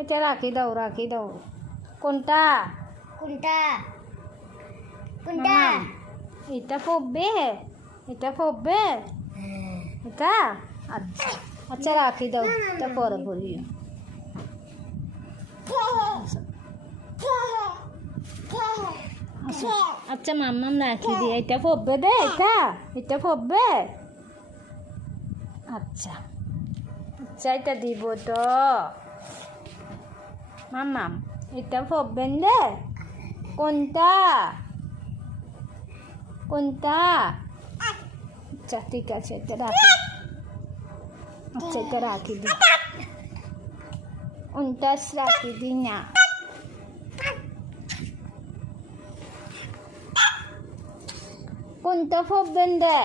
এটা রাখি দাও কোনটা কোনটা কোনটা এটা পড়বে এটা আচ্ছা আচ্ছা রাখি দাও এটা পরে পড়িও আচ্ছা মাম্মাম রাখি দিয়ে এটা পড়বে দে এটা পড়বে আচ্ছা আচ্ছা এটা দিব তো মাম্মাম এটা পড়বেন দে কোনটা আচ্ছা ঠিক আছে এটা রাখি আচ্ছা এটা রাখি দি উনটাস রাখি দি না কোনটা পড়বেন দে